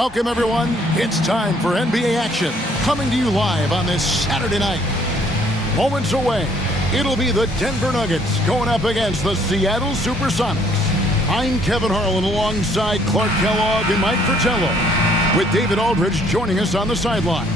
Welcome, everyone. It's time for NBA action, coming to you live on this Saturday night. Moments away, it'll be the Denver Nuggets going up against the Seattle SuperSonics. I'm Kevin Harlan alongside Clark Kellogg and Mike Fratello, with David Aldridge joining us on the sideline.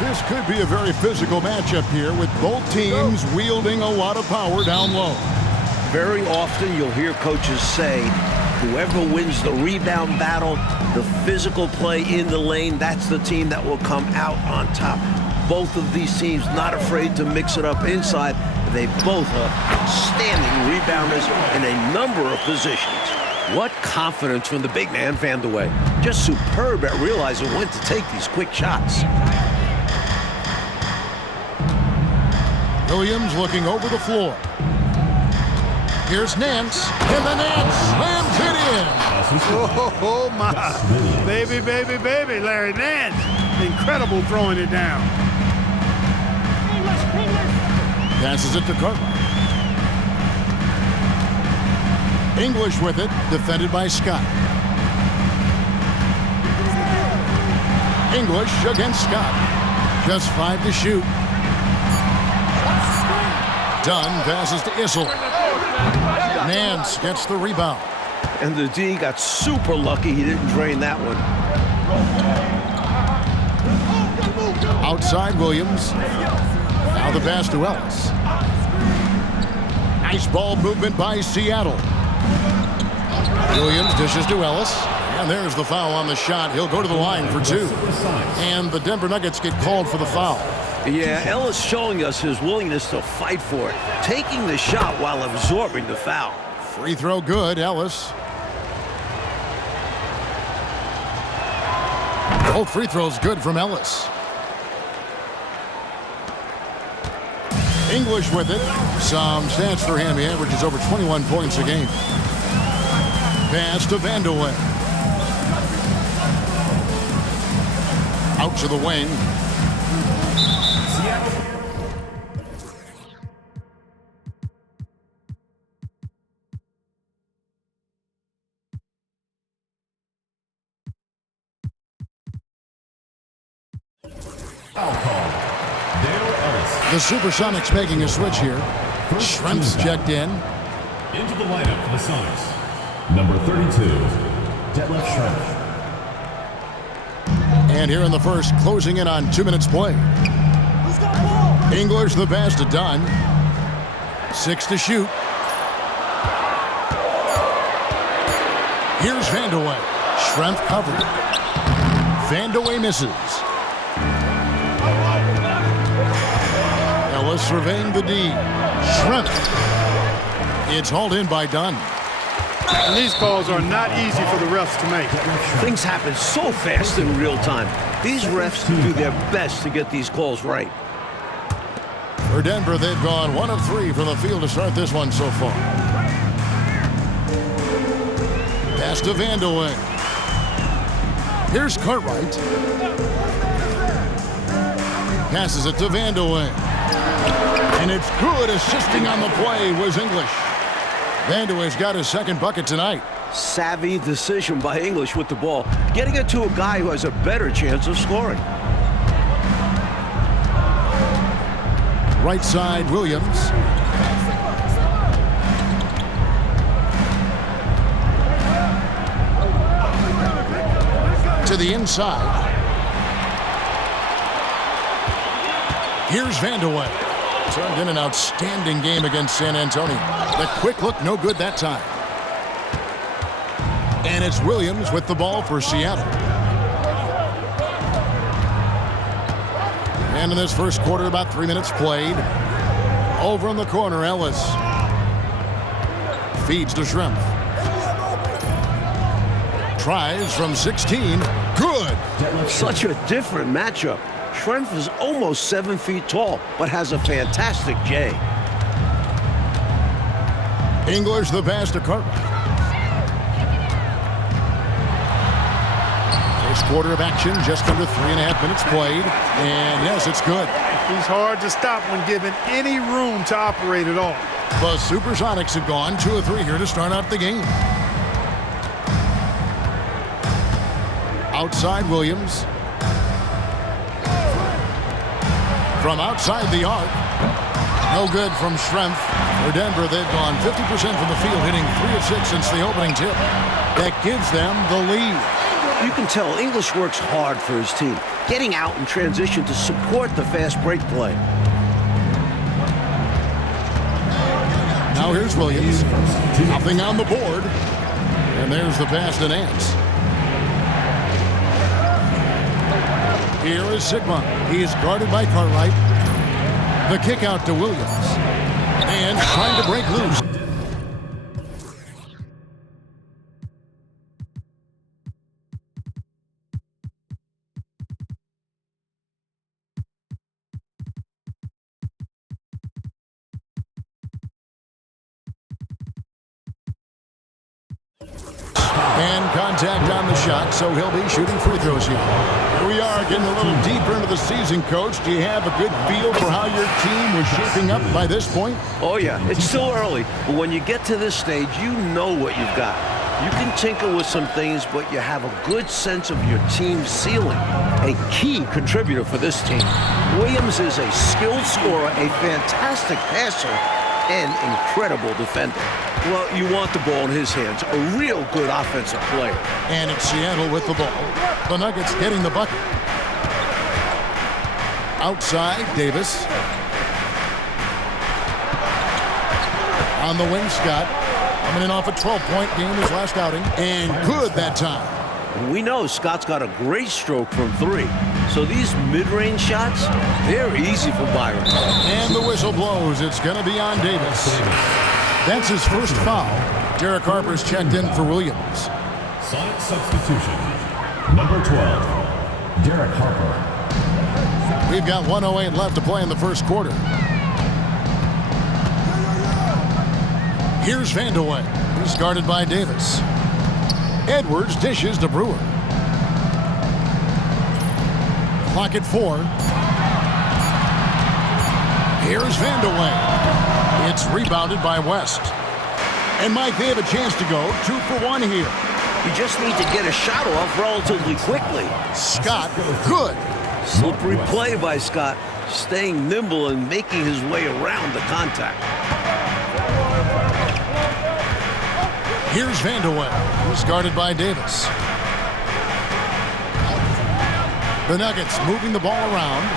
This could be a very physical matchup here, with both teams wielding a lot of power down low. Very often you'll hear coaches say, whoever wins the rebound battle, the physical play in the lane, that's the team that will come out on top. Both of these teams not afraid to mix it up inside. They both are outstanding rebounders in a number of positions. What confidence from the big man, Van de Way. Just superb at realizing when to take these quick shots. Williams looking over the floor. Here's Nance, and the Nance slams it in. Oh, my. Baby, baby, baby, Larry Nance. Incredible throwing it down. Passes it to Cartwright. English with it, defended by Scott. English against Scott. Just 5 to shoot. Dunn passes to Issel. Nance gets the rebound. And the D got super lucky he didn't drain that one. Outside Williams. Now the pass to Ellis. Nice ball movement by Seattle. Williams dishes to Ellis. And there's the foul on the shot. He'll go to the line for 2. And the Denver Nuggets get called for the foul. Yeah, Ellis showing us his willingness to fight for it, taking the shot while absorbing the foul. Free throw good, Ellis. Both free throws good from Ellis. English with it. Some stats for him. He averages over 21 points a game. Pass to Van de Way. Out to the wing. The SuperSonics making a switch here. Schrempf's checked in. Into the lineup for the Sonics, number 32, Detlef Schrempf. And here in the first, closing in on 2 minutes play. English the pass to Dunn. 6 to shoot. Here's Van de Way. Schrempf covered. Van de Way misses. Ellis surveying the D. Schrempf. It's hauled in by Dunn. And these calls are not easy for the refs to make. Things happen so fast in real time. These refs do their best to get these calls right. For Denver, they've gone 1 of 3 from the field to start this one so far. Pass to Van de Way. Here's Cartwright. Passes it to Van de Way. And it's good. Assisting on the play was English. Van de Way's got his second bucket tonight. Savvy decision by English with the ball, getting it to a guy who has a better chance of scoring. Right side, Williams. To the inside. Here's Van de Way. Turned in an outstanding game against San Antonio. The quick look, no good that time. And it's Williams with the ball for Seattle. And in this first quarter, about 3 minutes played. Over in the corner, Ellis. Feeds to Schrempf. Tries from 16. Good. Such a different matchup. Schrempf is almost 7 feet tall, but has a fantastic J. English the pass to Cartwright. First quarter of action, just under 3.5 minutes played. And yes, it's good. He's hard to stop when given any room to operate at all. The SuperSonics have gone 2 of 3 here to start out the game. Outside Williams. From outside the arc. No good from Schrempf. For Denver, they've gone 50% from the field, hitting 3 of 6 since the opening tip. That gives them the lead. You can tell English works hard for his team, getting out in transition to support the fast break play. Now here's Williams. Nothing on the board. And there's the pass to Nance. Here is Sigma. He's guarded by Cartwright. The kick out to Williams. And trying to break loose. And contact on the shot, so he'll be shooting free throws here. Here we are, getting a little deeper into the season, Coach. Do you have a good feel for how your team was shaping up by this point? Oh, yeah. It's still early, but when you get to this stage, you know what you've got. You can tinker with some things, but you have a good sense of your team's ceiling. A key contributor for this team. Williams is a skilled scorer, a fantastic passer, and incredible defender. Well, you want the ball in his hands. A real good offensive player. And it's Seattle with the ball. The Nuggets getting the bucket. Outside, Davis. On the wing, Scott. Coming in off a 12-point game his last outing. And good that time. We know Scott's got a great stroke from 3. So these mid-range shots, they're easy for Byron. And the whistle blows. It's going to be on Davis. That's his first foul. Derek Harper's checked in for Williams. Sonic substitution. Number 12, Derek Harper. We've got 1:08 left to play in the first quarter. Here's Vandeweghe. He's guarded by Davis. Edwards dishes to Brewer. Clock at 4. Here's Vandeweghe. It's rebounded by West. And Mike, they have a chance to go 2 for 1 here. You just need to get a shot off relatively quickly. Scott, good. Slippery play by Scott, staying nimble and making his way around the contact. Here's Vandeweghe, who's guarded by Davis. The Nuggets moving the ball around.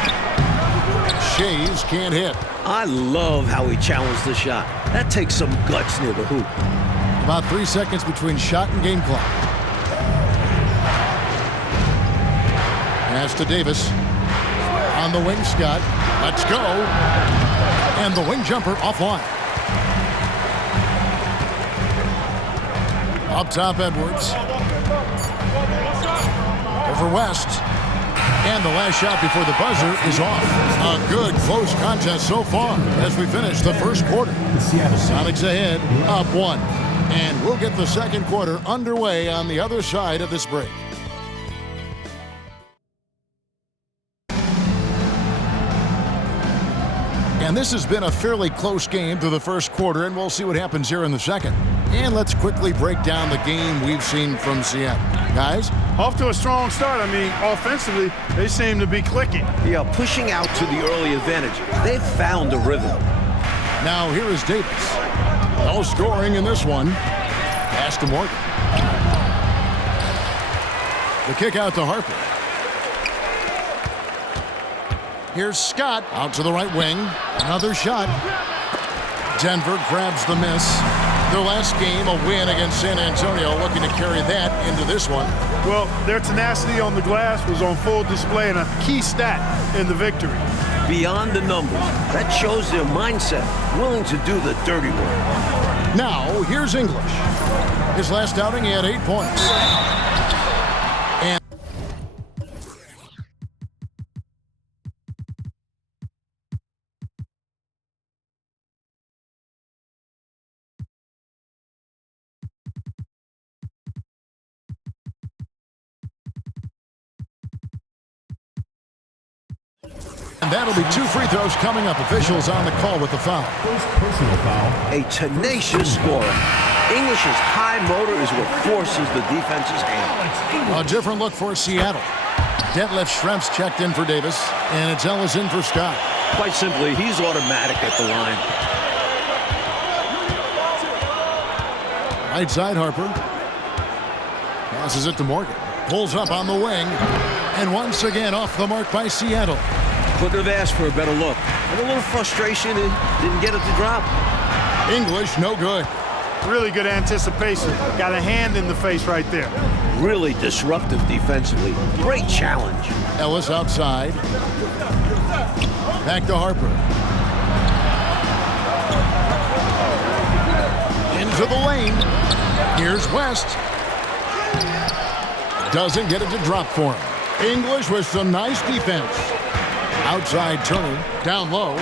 Shays can't hit. I love how he challenged the shot. That takes some guts near the hoop. About 3 seconds between shot and game clock. Pass to Davis. On the wing, Scott. Let's go. And the wing jumper offline. Up top, Edwards. Over West. And the last shot before the buzzer is off. A good close contest so far as we finish the first quarter. Sonics ahead, up 1. And we'll get the second quarter underway on the other side of this break. And this has been a fairly close game through the first quarter, and we'll see what happens here in the second. And let's quickly break down the game we've seen from Seattle. Guys? Off to a strong start. I mean, offensively, they seem to be clicking. Yeah, pushing out to the early advantage. They've found a rhythm. Now here is Davis. No scoring in this one. Pass to Morgan. The kick out to Harper. Here's Scott out to the right wing. Another shot. Denver grabs the miss. Their last game, a win against San Antonio, looking to carry that into this one. Well, their tenacity on the glass was on full display and a key stat in the victory. Beyond the numbers, that shows their mindset, willing to do the dirty work. Now, here's English. His last outing, he had 8 points. And that'll be 2 free throws coming up. Officials on the call with the foul. First personal foul. A tenacious scorer. English's high motor is what forces the defense's hand. A different look for Seattle. Detlef Schrempf's checked in for Davis, and it's Ellis in for Scott. Quite simply, he's automatic at the line. Right side, Harper. Passes it to Morgan. Pulls up on the wing. And once again off the mark by Seattle. Couldn't have asked for a better look. And a little frustration and didn't get it to drop. English, no good. Really good anticipation. Got a hand in the face right there. Really disruptive defensively. Great challenge. Ellis outside. Back to Harper. Into the lane. Here's West. Doesn't get it to drop for him. English with some nice defense. Outside Turner, down low.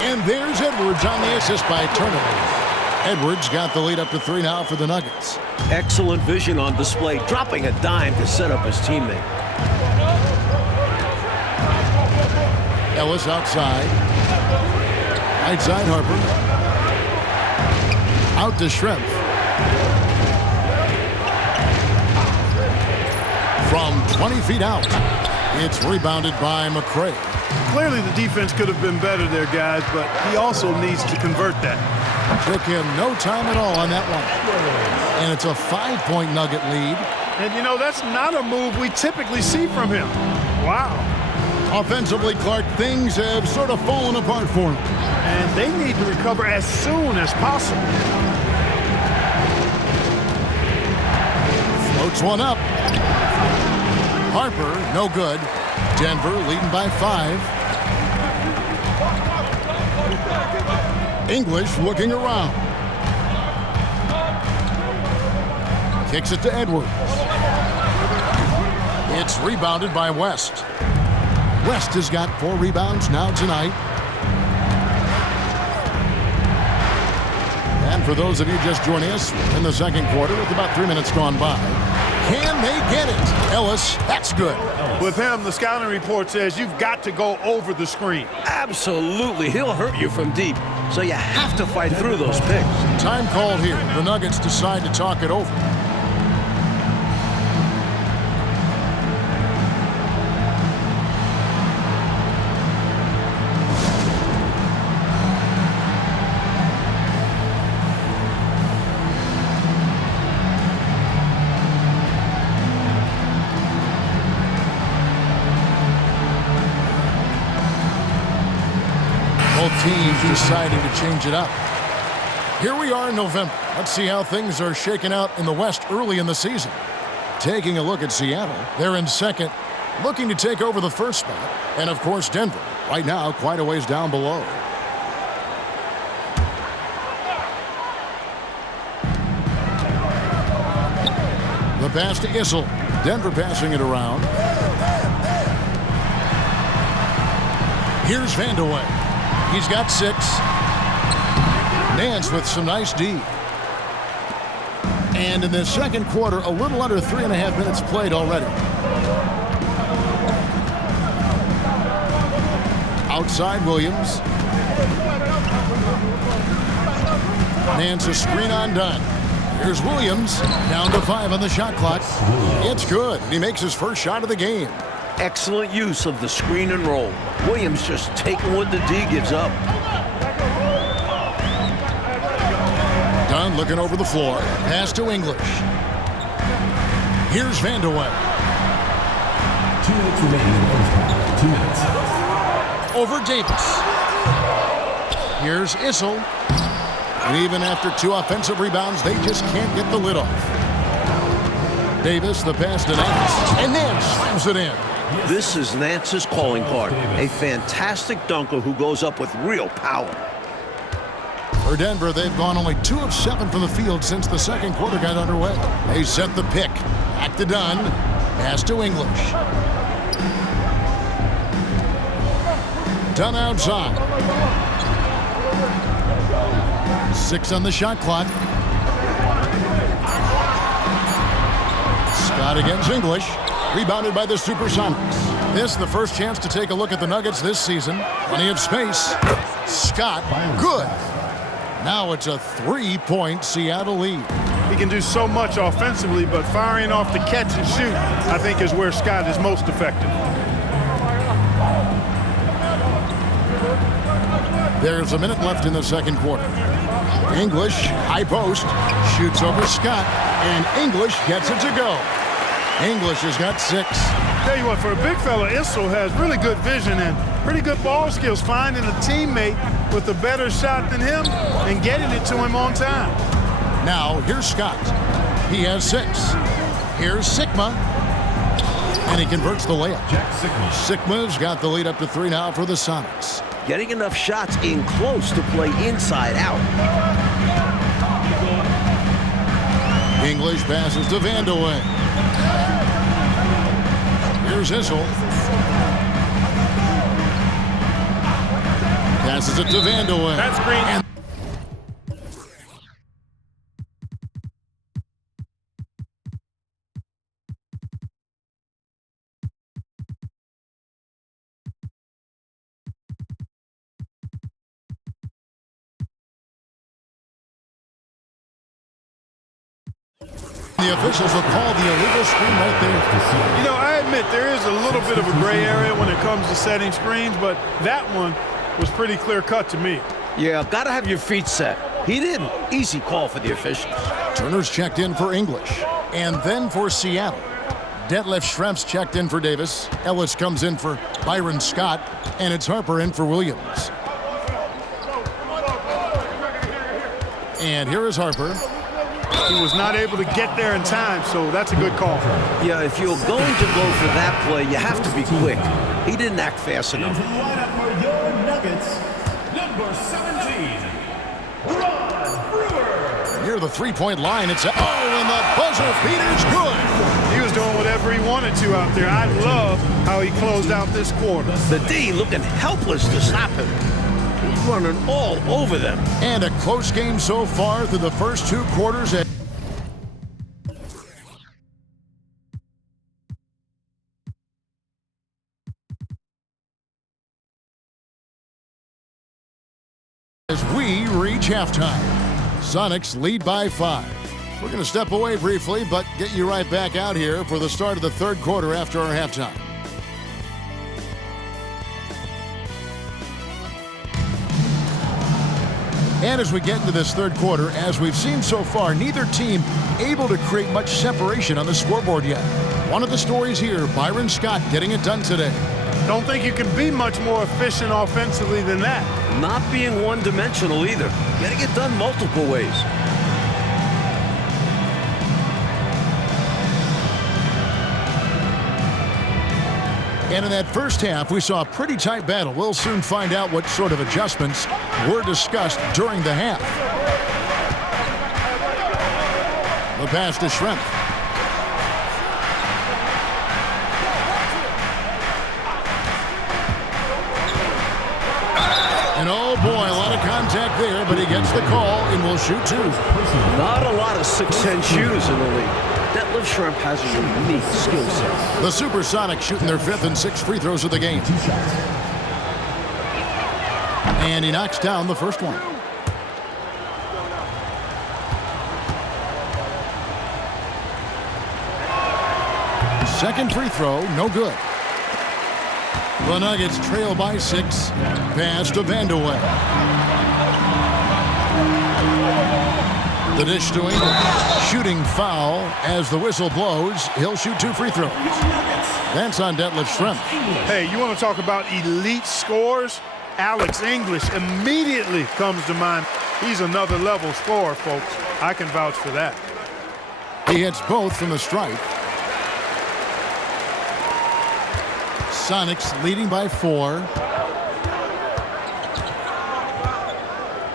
And there's Edwards on the assist by Turner. Edwards got the lead up to 3 now for the Nuggets. Excellent vision on display, dropping a dime to set up his teammate. Ellis outside. Right side Harper. Out to Schrempf. From 20 feet out. It's rebounded by McCray. Clearly the defense could have been better there, guys, but he also needs to convert that. Took him no time at all on that one. And it's a 5-point Nugget lead. And, you know, that's not a move we typically see from him. Wow. Offensively, Clark, things have sort of fallen apart for him. And they need to recover as soon as possible. Floats one up. Harper, no good. Denver leading by 5. English looking around. Kicks it to Edwards. It's rebounded by West. West has got 4 rebounds now tonight. And for those of you just joining us in the second quarter with about 3 minutes gone by, can they get it? Ellis, that's good. With him, the scouting report says you've got to go over the screen. Absolutely. He'll hurt you from deep, so you have to fight through those picks. Time called here. The Nuggets decide to talk it over. Both teams deciding to change it up. Here we are in November. Let's see how things are shaking out in the West early in the season. Taking a look at Seattle, they're in second, looking to take over the first spot. And of course, Denver, right now, quite a ways down below. The pass to Issel. Denver passing it around. Here's Vandeweghe. He's got 6. Nance with some nice D. And in the second quarter, a little under 3.5 minutes played already. Outside Williams. Nance a screen on done. Here's Williams, down to 5 on the shot clock. It's good. He makes his first shot of the game. Excellent use of the screen and roll. Williams just taking what the D gives up. Dunn looking over the floor. Pass to English. Here's Vandeweghe. 2 minutes remaining in the first half. 2 minutes. Over Davis. Here's Issel. And even after 2 offensive rebounds, they just can't get the lid off. Davis, the pass to Nance. And Nance slams it in. This is Nance's calling card. A fantastic dunker who goes up with real power. For Denver, they've gone only 2 of 7 from the field since the second quarter got underway. They set the pick. Back to Dunn. Pass to English. Dunn outside. 6 on the shot clock. Scott against English. Rebounded by the SuperSonics. This the first chance to take a look at the Nuggets this season. Plenty of space. Scott, good. Now it's a 3-point Seattle lead. He can do so much offensively, but firing off the catch and shoot, I think, is where Scott is most effective. There's a minute left in the second quarter. English, high post, shoots over Scott, and English gets it to go. English has got 6. Tell you what, for a big fella, Issel has really good vision and pretty good ball skills, finding a teammate with a better shot than him and getting it to him on time. Now, here's Scott. He has 6. Here's Sigma, and he converts the layup. Sigma's got the lead up to 3 now for the Sonics. Getting enough shots in close to play inside out. English passes to Vandeweghe. Here's Issel. Passes it to Vandeweghe. That's green. And the officials will call the illegal screen right there. You know, I admit there is a little bit of a gray area when it comes to setting screens, but that one was pretty clear-cut to me. Yeah, gotta have your feet set. He didn't. Easy call for the officials. Turner's checked in for English. And then for Seattle. Detlef Schrempf's checked in for Davis. Ellis comes in for Byron Scott. And it's Harper in for Williams. And here is Harper. He was not able to get there in time, so that's a good call. Yeah, if you're going to go for that play, you have to be quick. He didn't act fast enough. Into the lineup for your Nuggets, number 17, Ron Brewer. Near the three-point line, it's... Oh, and the buzzer beater's good. He was doing whatever he wanted to out there. I love how he closed out this quarter. The D looking helpless to stop him. He's running all over them. And a close game so far through the first 2 quarters. As we reach halftime, Sonics lead by 5. We're going to step away briefly, but get you right back out here for the start of the third quarter after our halftime. And as we get into this third quarter, as we've seen so far, neither team able to create much separation on the scoreboard yet. One of the stories here, Byron Scott getting it done today. Don't think you can be much more efficient offensively than that. Not being one-dimensional either. Getting it done multiple ways. And in that first half, we saw a pretty tight battle. We'll soon find out what sort of adjustments were discussed during the half. The pass to Schrempf. And oh boy, a lot of contact there, but he gets the call and will shoot 2. Not a lot of 6'10" shooters in the league. Detlef Schrempf has a unique skill set. The SuperSonics shooting their 5th and 6th free throws of the game. And he knocks down the first one. Second free throw, no good. The Nuggets trail by 6. Pass to Vandeweghe. The dish to English. Shooting foul as the whistle blows. He'll shoot 2 free throws. That's on Detlef Schrempf. Hey, you want to talk about elite scores? Alex English immediately comes to mind. He's another level scorer, folks. I can vouch for that. He hits both from the stripe. Sonics leading by 4.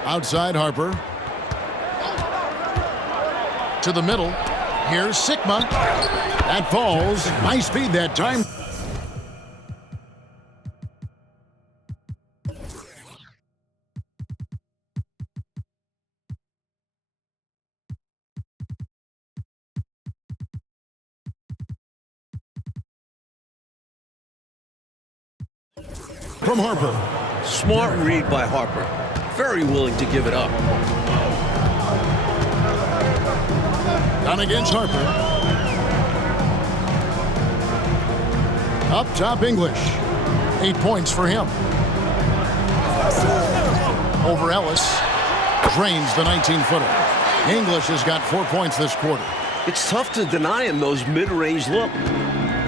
Outside Harper. To the middle. Here's Sigma. That falls. Nice speed that time. from Harper. Smart read by Harper. Very willing to give it up. Down against Harper. Up top, English. 8 points for him. Over Ellis. Drains the 19-footer. English has got 4 points this quarter. It's tough to deny him those mid-range look.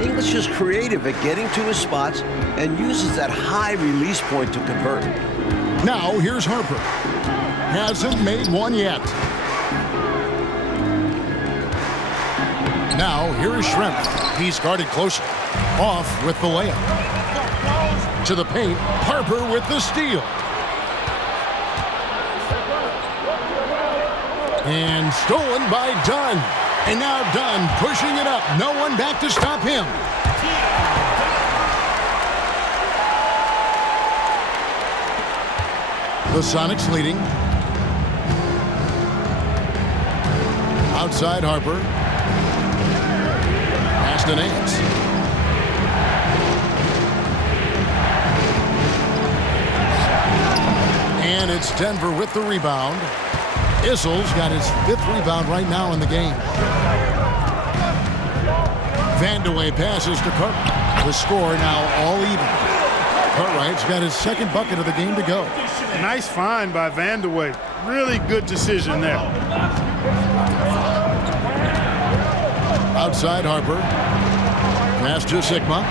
English is creative at getting to his spots and uses that high release point to convert. Now here's Harper. Hasn't made one yet. Now here is Shrimp. He's guarded closer. Off with the layup. To the paint. Harper with the steal. And stolen by Dunn. And now Dunn pushing it up. No one back to stop him. The Sonics leading. Outside Harper. Pass to Nance. And it's Denver with the rebound. Issel's got his 5th rebound right now in the game. Vandeweghe passes to Cartwright. The score now all even. Cartwright's got his 2nd bucket of the game to go. Nice find by Vandeweghe. Really good decision there. Outside Harper. Pass to Sigma.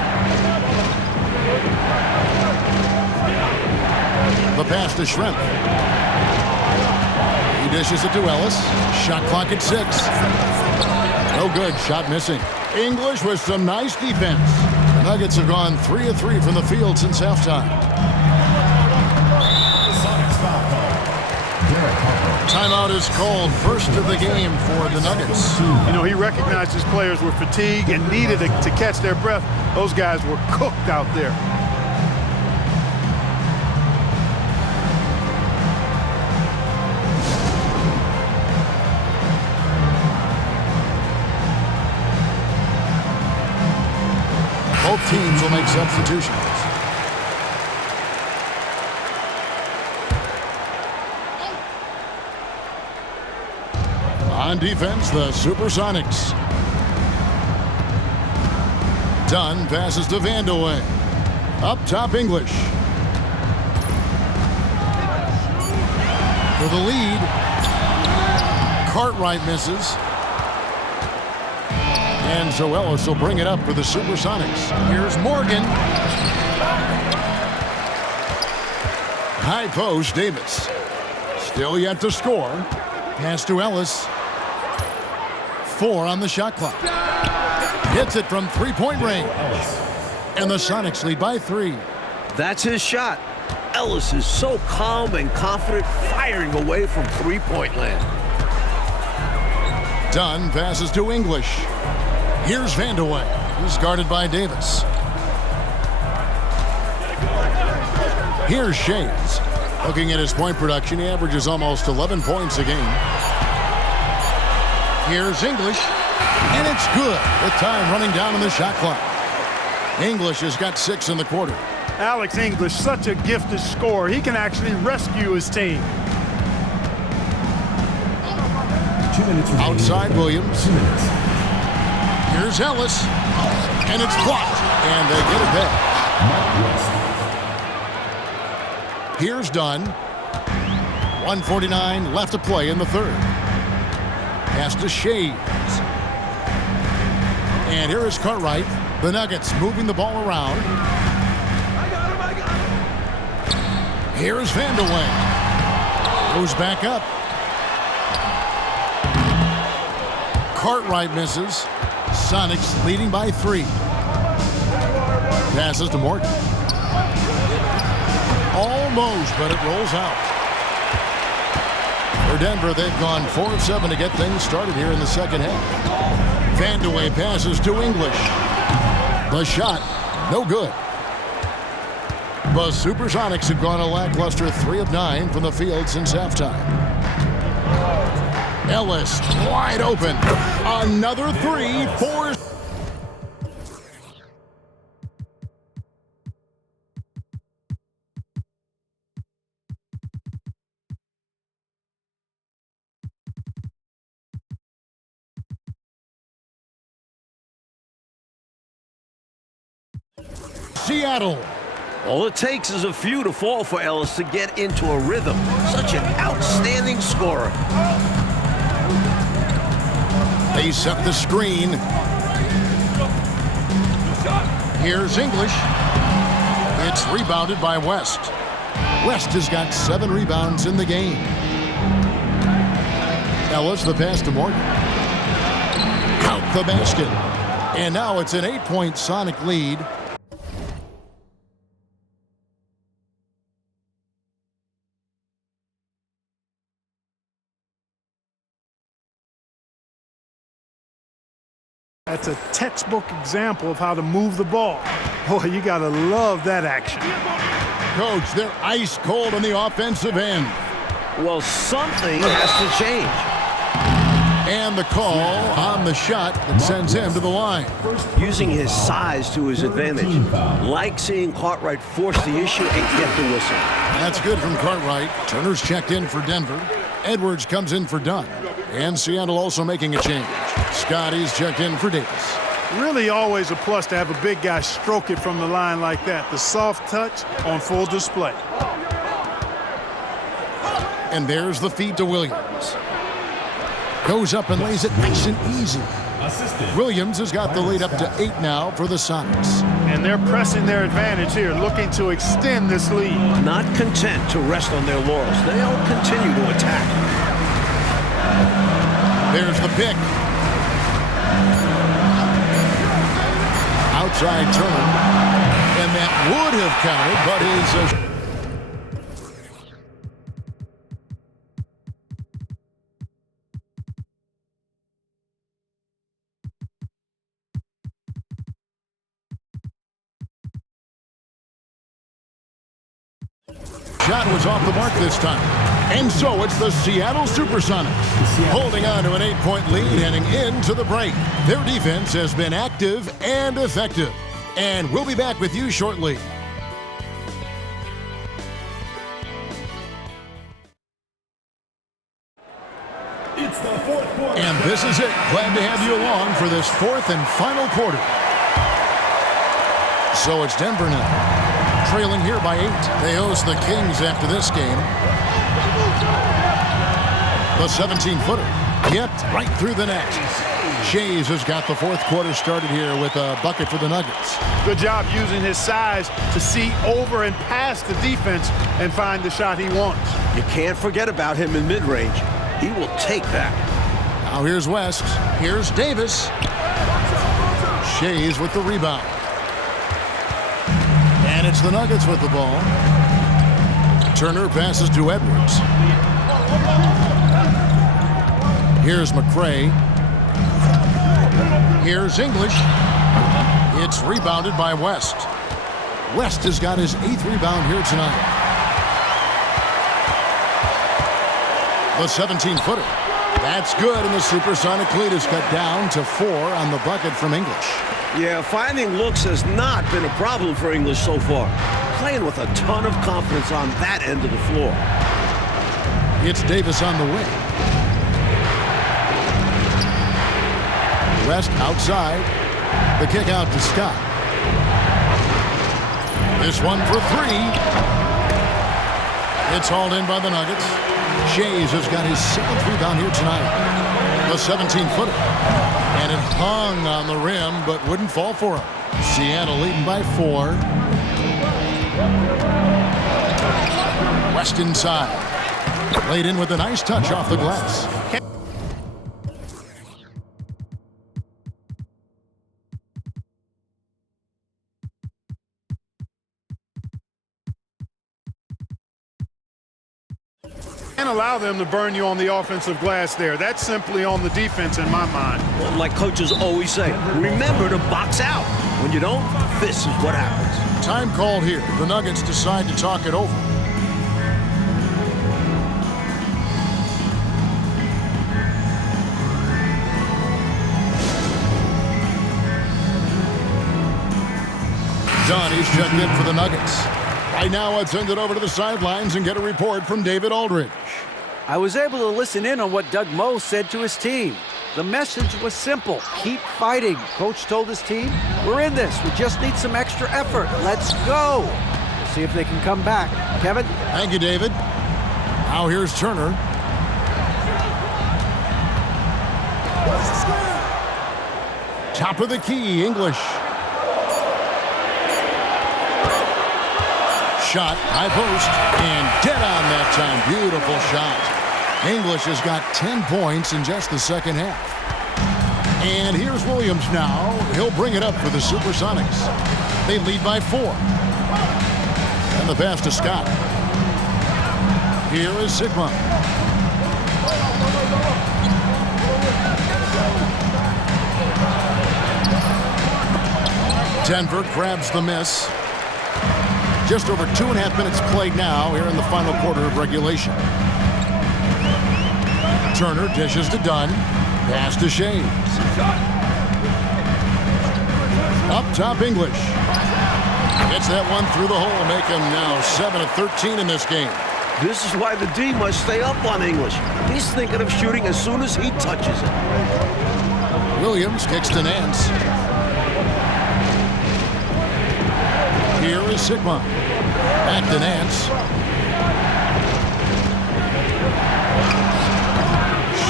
The pass to Shrimp. He dishes it to Ellis. Shot clock at 6. No good. Shot missing. English with some nice defense. The Nuggets have gone 3 of 3 from the field since halftime. Timeout is called. First of the game for the Nuggets. You know, he recognized his players were fatigued and needed to catch their breath. Those guys were cooked out there. Both teams will make substitutions. On defense, the SuperSonics. Dunn passes to Vandeweghe. Up top, English. For the lead. Cartwright misses. And so Ellis will bring it up for the SuperSonics. Here's Morgan. High post, Davis. Still yet to score. Pass to Ellis. 4 on the shot clock. Hits it from 3-point range. And the Sonics lead by 3. That's his shot. Ellis is so calm and confident, firing away from 3-point land. Dunn passes to English. Here's Vandeweghe. He's guarded by Davis. Here's Shades. Looking at his point production, he averages almost 11 points a game. Here's English. And it's good with time running down on the shot clock. English has got 6 in the quarter. Alex English, such a gifted scorer. He can actually rescue his team. 2 minutes remaining. Outside Williams. 2 minutes. Here's Ellis. And it's blocked. And they get it back. Here's Dunn. 1:49 left to play in the third. Pass to Shades. And here is Cartwright. The Nuggets moving the ball around. Here is Vandeweghe. Goes back up. Cartwright misses. Sonics leading by 3. Passes to Morgan. Almost, but it rolls out. For Denver, they've gone 4 of 7 to get things started here in the second half. Vandeweghe passes to English. The shot, no good. The SuperSonics have gone a lackluster 3 of 9 from the field since halftime. Ellis wide open. Another 3 for Seattle. All it takes is a few to fall for Ellis to get into a rhythm. Such an outstanding scorer. They set the screen. Here's English. It's rebounded by West. West has got 7 rebounds in the game. Ellis the pass to Morgan. Out the basket. And now it's an 8-point Sonic lead. That's a textbook example of how to move the ball. Boy, you got to love that action. Coach, they're ice cold on the offensive end. Well, something has to change. And the call on the shot that sends him to the line. Using his size to his advantage. Like seeing Cartwright force the issue and get the whistle. That's good from Cartwright. Turner's checked in for Denver. Edwards comes in for Dunn. And Seattle also making a change. Scotty's checked in for Davis. Really always a plus to have a big guy stroke it from the line like that. The soft touch on full display. And there's the feed to Williams. Goes up and lays it nice and easy. Williams has got the lead up to 8 now for the Sonics. And they're pressing their advantage here, looking to extend this lead. Not content to rest on their laurels. They'll continue to attack. There's the pick. Outside Turner. And that would have counted, but is... Shot was off the mark this time. And so it's the Seattle SuperSonics holding on to an 8-point lead heading into the break. Their defense has been active and effective. And we'll be back with you shortly. It's the fourth quarter. And this is it. Glad to have you along for this 4th and final quarter. So it's Denver now, trailing here by 8. They host the Kings after this game. The 17-footer get right through the net. Shays has got the 4th quarter started here with a bucket for the Nuggets. Good job using his size to see over and past the defense and find the shot he wants. You can't forget about him in mid-range. He will take that. Now here's West. Here's Davis. Shays with the rebound. And it's the Nuggets with the ball. Turner passes to Edwards. Here's McCray. Here's English. It's rebounded by West. West has got his 8th rebound here tonight. The 17-footer. That's good, and the Supersonic lead is cut down to 4 on the bucket from English. Yeah, finding looks has not been a problem for English so far. Playing with a ton of confidence on that end of the floor. It's Davis on the wing. West outside. The kick out to Scott. This one for 3. It's hauled in by the Nuggets. Shays has got his 7th rebound here tonight. The 17-footer. And it hung on the rim, but wouldn't fall for him. Seattle leading by 4. West inside. Laid in with a nice touch off the glass. Can't allow them to burn you on the offensive glass there. That's simply on the defense in my mind. Well, like coaches always say, remember to box out. When you don't, this is what happens. Time called here. The Nuggets decide to talk it over. Johnny's checked in for the Nuggets. Right now, let's send it over to the sidelines and get a report from David Aldridge. I was able to listen in on what Doug Moe said to his team. The message was simple. Keep fighting. Coach told his team, we're in this. We just need some extra effort. Let's go. We'll see if they can come back. Kevin? Thank you, David. Now here's Turner. Top of the key, English. Shot, high post, and dead on that time. Beautiful shot. English has got 10 points in just the second half. And here's Williams now. He'll bring it up for the SuperSonics. They lead by 4. And the pass to Scott. Here is Sigma. Denver grabs the miss. Just over 2.5 minutes played now here in the final quarter of regulation. Turner dishes to Dunn. Pass to Shays. Up top, English. Gets that one through the hole, make him now 7 of 13 in this game. This is why the D must stay up on English. He's thinking of shooting as soon as he touches it. Williams kicks to Nance. Here is Sigma. Back to Nance.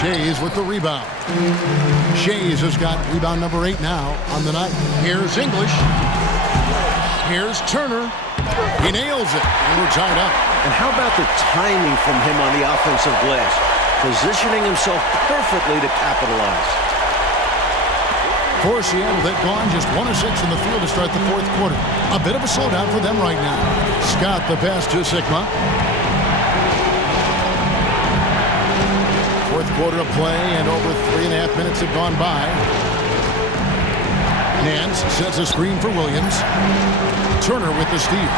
Shays with the rebound. Shays has got rebound number 8 now on the night. Here's English. Here's Turner. He nails it, and we're tied up. And how about the timing from him on the offensive glass? Positioning himself perfectly to capitalize. For Seattle, they've gone just 1 of 6 in the field to start the fourth quarter. A bit of a slowdown for them right now. Scott the pass to Sigma. Fourth quarter of play, and over 3.5 minutes have gone by. Nance sets a screen for Williams. Turner with the steal.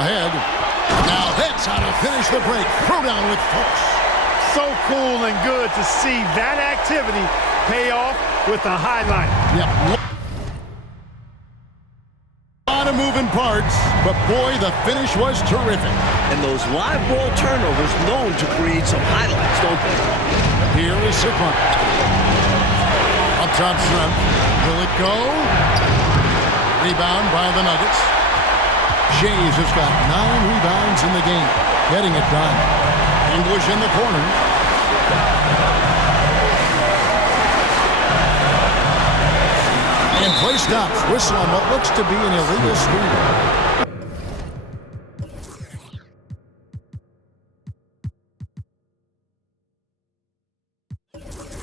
Ahead. Now that's how to finish the break. Throw down with force. So cool and good to see that activity pay off with a highlight. Yep. A lot of moving parts, but boy, the finish was terrific. And those live ball turnovers known to create some highlights, don't they? Here is Sigma. Up top, Shrimp. Will it go? Rebound by the Nuggets. Shays has got 9 rebounds in the game. Getting it done. English in the corner. And play stops. Whistle on what looks to be an illegal screen.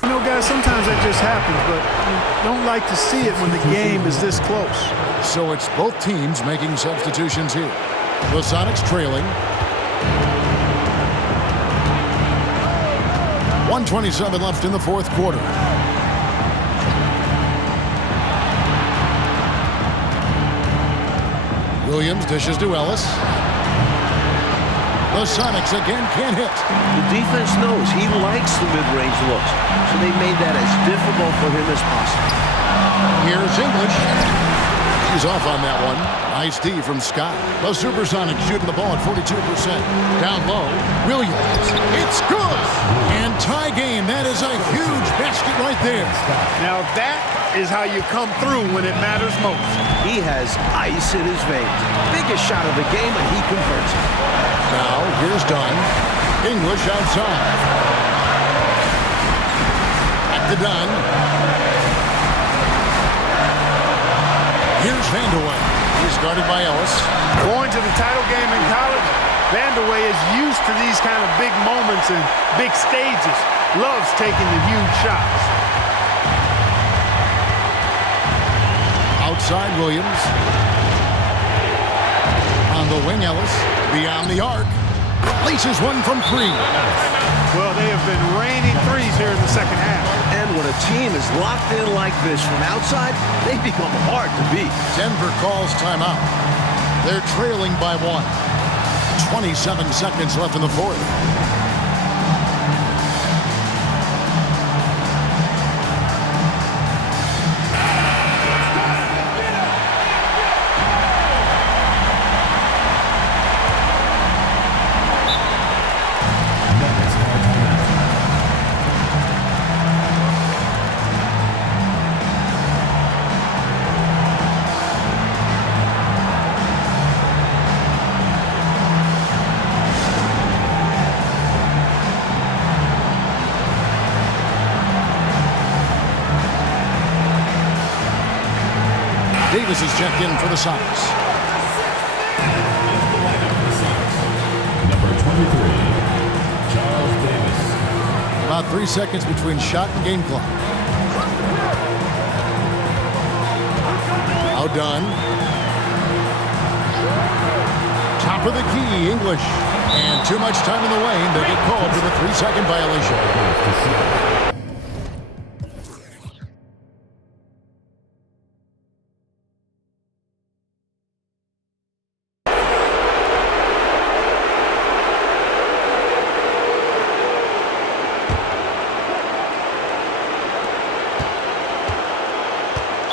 You know, guys, sometimes that just happens, but you don't like to see it when the game is this close. So it's both teams making substitutions here. The Sonics trailing. 1:27 left in the fourth quarter. Williams dishes to Ellis. The Sonics again can't hit. The defense knows he likes the mid-range looks, so they made that as difficult for him as possible. Here's English. He's off on that one. Nice D from Scott. The SuperSonics shooting the ball at 42%. Down low, Williams. It's good! And tie game. That is a huge basket right there. Now that is how you come through when it matters most. He has ice in his veins. Biggest shot of the game, and he converts it. Now, here's Dunn. English outside. Back to Dunn. Here's Vandeweghe. He's guarded by Ellis. Going to the title game in college, Vandeweghe is used to these kind of big moments and big stages. Loves taking the huge shots. Outside Williams. On the wing, Ellis. Beyond the arc. Laces one from 3. Well, they have been raining threes here in the second half. And when a team is locked in like this from outside, they become hard to beat. Denver calls timeout. They're trailing by 1. 27 seconds left in the fourth. Davis is checked in for the Sonics. Number 23, Charles Davis. About 3 seconds between shot and game clock. Outdone. Top of the key, English. And too much time in the lane. They get called for the 3-second violation.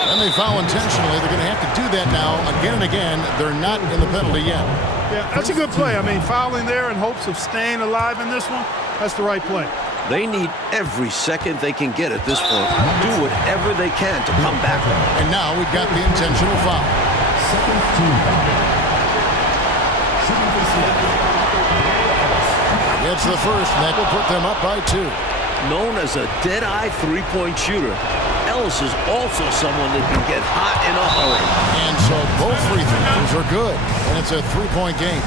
And they foul intentionally. They're going to have to do that now again and again. They're not in the penalty yet. Yeah, that's a good play. I mean, fouling there in hopes of staying alive in this one, that's the right play. They need every second they can get at this point. Do whatever they can to come back. And now we've got the intentional foul. Second team foul. Shooting for Seattle. It's the first, and that will put them up by 2. Known as a dead-eye three-point shooter, Ellis is also someone that can get hot in a hurry. And so both free throws are good, and it's a 3-point game.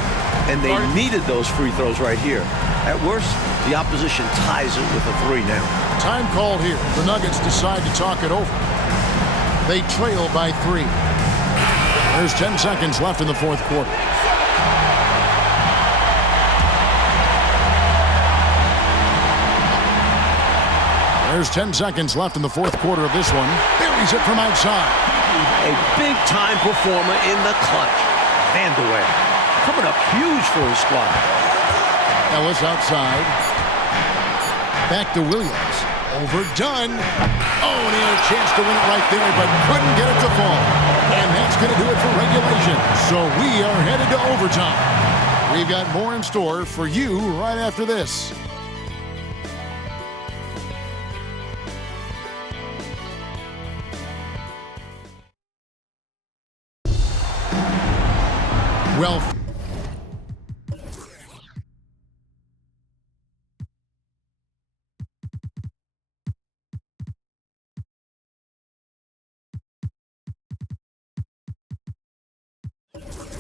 And they needed those free throws right here. At worst, the opposition ties it with a 3 now. Time called here. The Nuggets decide to talk it over. They trail by 3. There's 10 seconds left in the fourth quarter. There's 10 seconds left in the fourth quarter of this one. Buries it from outside. A big-time performer in the clutch. Vanderway coming up huge for his squad. Ellis outside. Back to Williams. Overdone. Oh, and he had a chance to win it right there, but couldn't get it to fall. And that's going to do it for regulation. So we are headed to overtime. We've got more in store for you right after this. Well,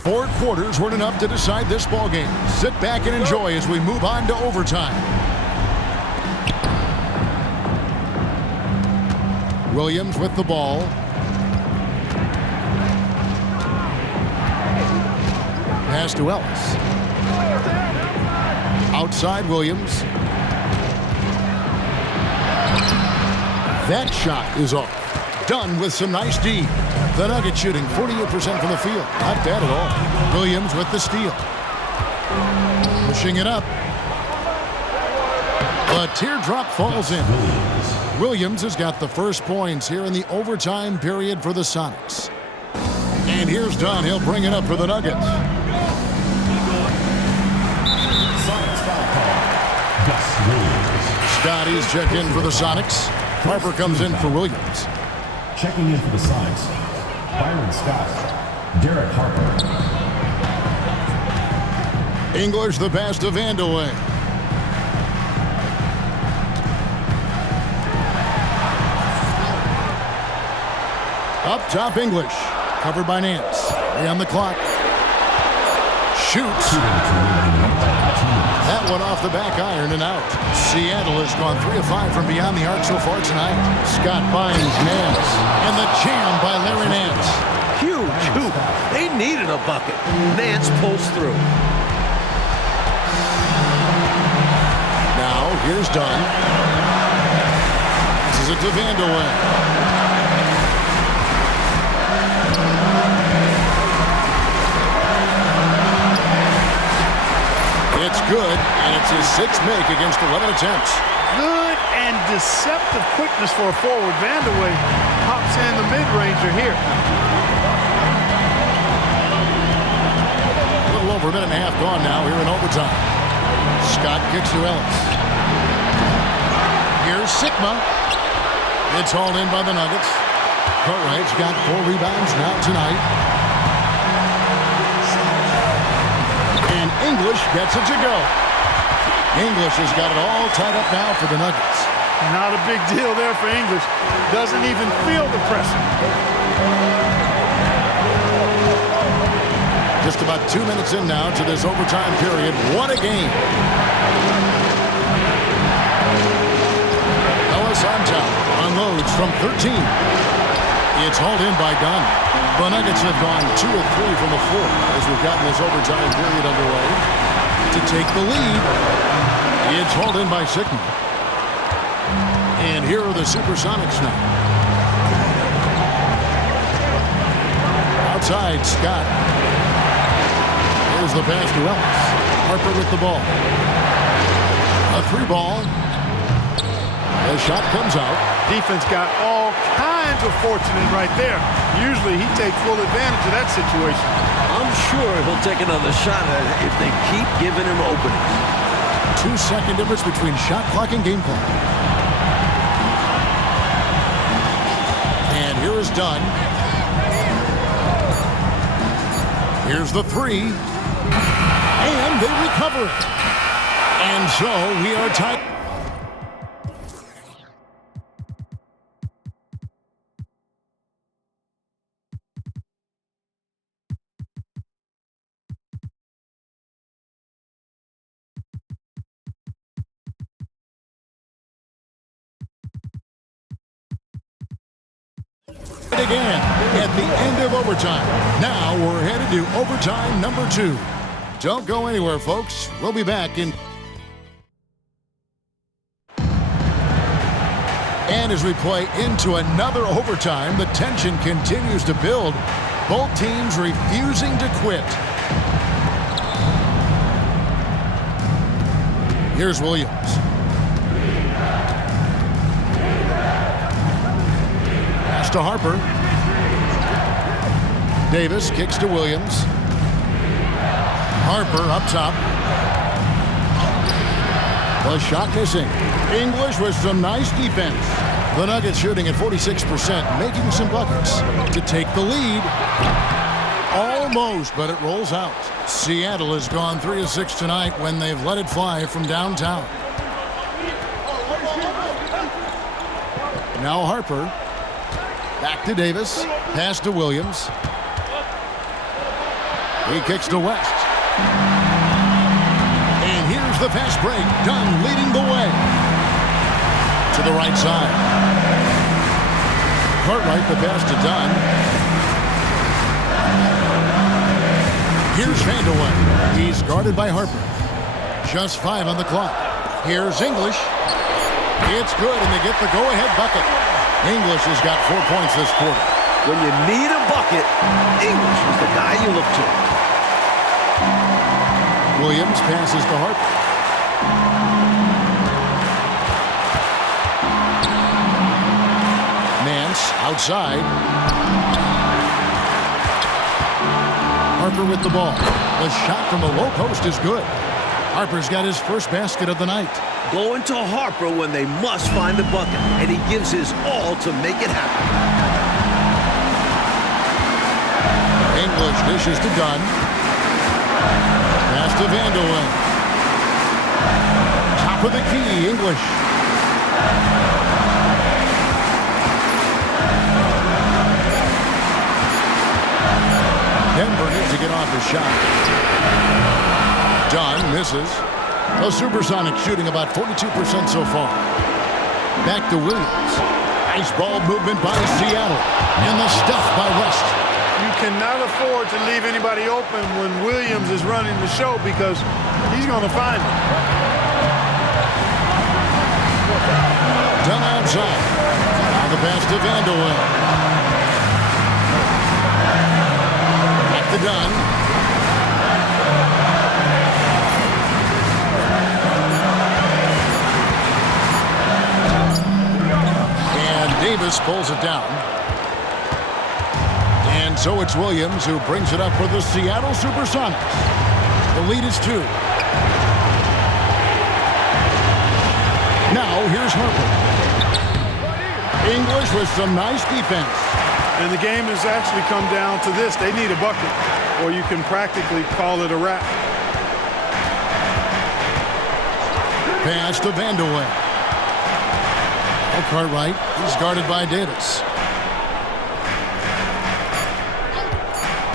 four quarters weren't enough to decide this ball game. Sit back and enjoy as we move on to overtime. Williams with the ball. Pass to Ellis. Outside Williams. That shot is off. Done with some nice D. The Nuggets shooting 48% from the field. Not bad at all. Williams with the steal. Pushing it up. A teardrop falls in. Williams has got the first points here in the overtime period for the Sonics. And here's Dunn. He'll bring it up for the Nuggets. Scotty's check in for the Sonics. Harper comes in for Williams. Checking in for the Sonics, Byron Scott, Derek Harper. English the pass to Vanderway. Up top English. Covered by Nance. 3 on the clock. Shoots. That one off the back iron and out. Seattle has gone 3 of 5 from beyond the arc so far tonight. Scott finds Nance. And the jam by Larry Nance. Huge hoop. They needed a bucket. Nance pulls through. Now, here's Dunn. This is it to Vanderway. It's good, and it's his 6th make against 11 attempts. Good and deceptive quickness for a forward. Vanderway pops in the mid-ranger here. A little over a minute and a half gone now here in overtime. Scott kicks to Ellis. Here's Sigma. It's hauled in by the Nuggets. Cartwright's got 4 rebounds now tonight. And English gets it to go. English has got it all tied up now for the Nuggets. Not a big deal there for English. Doesn't even feel the pressure. Just about 2 minutes in now to this overtime period. What a game. Ellis on top. Unloads from 13. It's hauled in by Dunn. The Nuggets have gone 2 of 3 from the floor as we've gotten this overtime period underway. To take the lead, it's hauled in by Sickman. And here are the SuperSonics now. Outside, Scott. Here's the pass to Ellis. Harper with the ball. A 3-ball. The shot comes out. Defense got all kinds of fortunate right there. Usually he takes full advantage of that situation. I'm sure he'll take another shot at it if they keep giving him openings. 2-second difference between shot clock and game clock. And here is Dunn. Here's the 3. And they recover it. And so we are tied. Again at the end of overtime. Now we're headed to overtime number 2. Don't go anywhere, folks. We'll be back in. And as we play into another overtime, the tension continues to build. Both teams refusing to quit. Here's Williams. Pass to Harper. Davis kicks to Williams. Harper up top. The shot missing. English with some nice defense. The Nuggets shooting at 46%, making some buckets to take the lead. Almost, but it rolls out. Seattle has gone 3 of 6 tonight when they've let it fly from downtown. Now Harper. Back to Davis. Pass to Williams. He kicks to West. And here's the fast break. Dunn leading the way. To the right side. Cartwright the pass to Dunn. Here's Vandeweghe. He's guarded by Harper. Just 5 on the clock. Here's English. It's good, and they get the go-ahead bucket. English has got 4 points this quarter. When you need a bucket, English is the guy you look to. Williams passes to Harper. Nance outside. Harper with the ball. The shot from the low post is good. Harper's got his first basket of the night. Going to Harper when they must find the bucket, and he gives his all to make it happen. English dishes to Dunn. Pass to Vandeweghe. Top of the key, English. Denver needs to get off the shot. Dunn misses. The SuperSonics shooting about 42% so far. Back to Williams. Nice ball movement by Seattle. And the stuff by West. You cannot afford to leave anybody open when Williams is running the show because he's going to find them. Dunn outside. Now the pass to Vandeweghe. Back to Dunn. Davis pulls it down. And so it's Williams who brings it up for the Seattle SuperSonics. The lead is 2. Now here's Harper. English with some nice defense. And the game has actually come down to this. They need a bucket, or you can practically call it a wrap. Pass to Vandeweghe. Cartwright is guarded by Davis.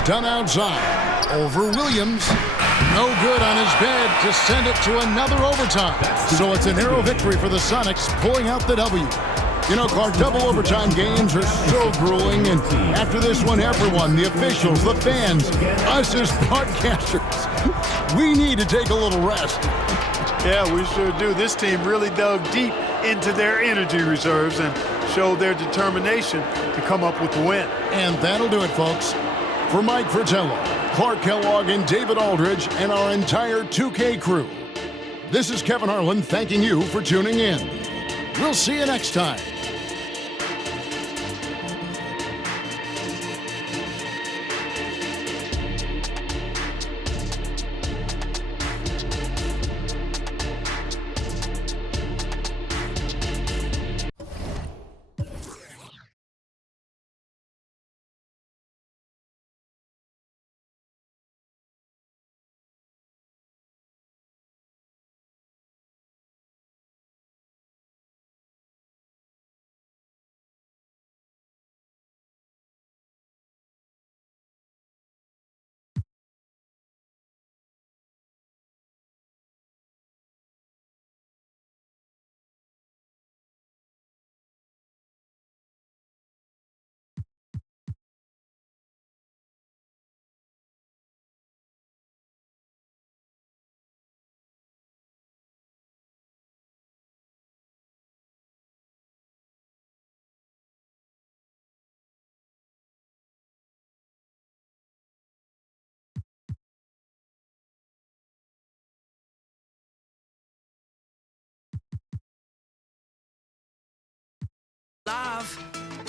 Dunn outside. over Williams. No good on his bed to send it to another overtime. So it's a narrow victory for the Sonics, pulling out the W. You know, Clark, double overtime games are so grueling, and after this one, everyone, the officials, the fans, us as broadcasters, we need to take a little rest. Yeah, we sure do. This team really dug deep into their energy reserves and showed their determination to come up with the win. And that'll do it, folks. For Mike Fratello, Clark Kellogg, and David Aldridge, and our entire 2K crew, this is Kevin Harlan thanking you for tuning in. We'll see you next time.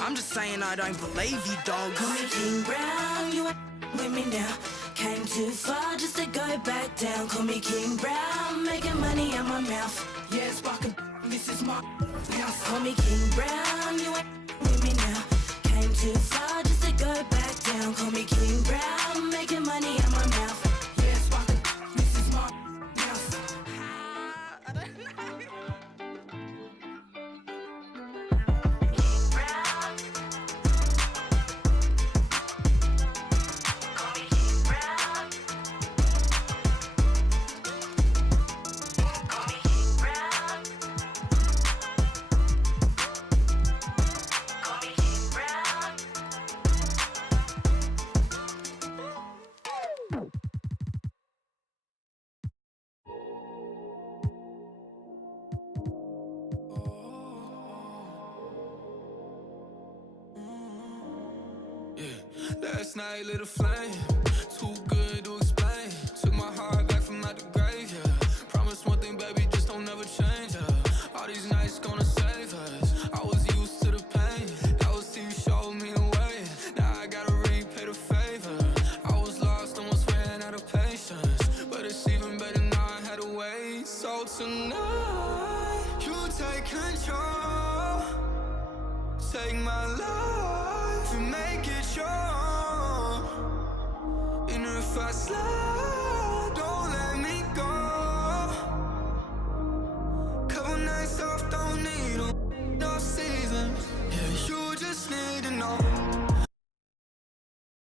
I'm just saying I don't believe you, dog. Call me King Brown, you ain't with me now. Came too far just to go back down. Call me King Brown, making money out my mouth. Yeah, sparking, this is my house. Call me King Brown, you ain't with me now. Came too far just to go back down. Call me King Brown, making money out my mouth. Yeah, sparking, this is my house. I don't know. Last night lit a flame, too good to explain. Took my heart back from out the grave, yeah. Promise one thing, baby, just don't ever change, yeah. All these nights gonna save us. I was used to the pain, that was till you showed me the way. Now I gotta repay the favor. I was lost, almost ran out of patience, but it's even better now I had to wait. So tonight, you take control, take my life and make it yours. If I slide